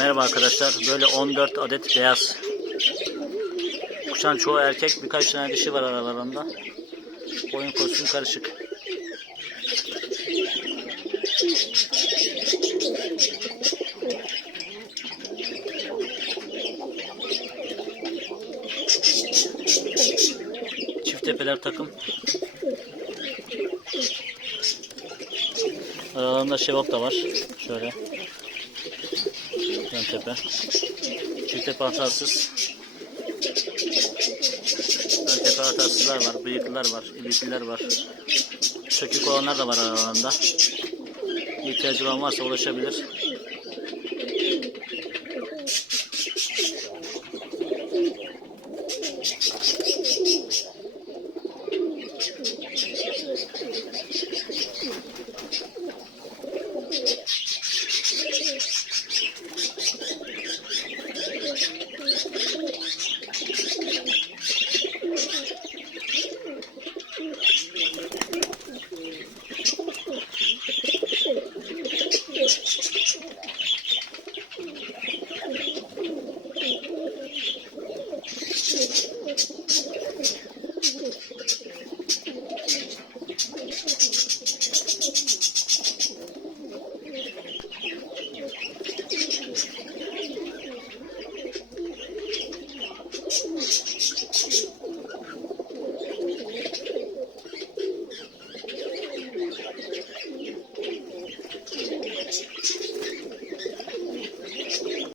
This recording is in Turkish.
Merhaba arkadaşlar. Böyle 14 adet beyaz. Kuşan çoğu erkek birkaç tane dişi var aralarında. Boyun kostüm karışık. Çift tepeler takım. Aralarında şevap da var. Şöyle. Ön tepe. Çift tepe hatasız. Var. Bıyıklılar var. İlikliler var. Sökük olanlar da var aralarında. İhtiyacı olan varsa ulaşabilir.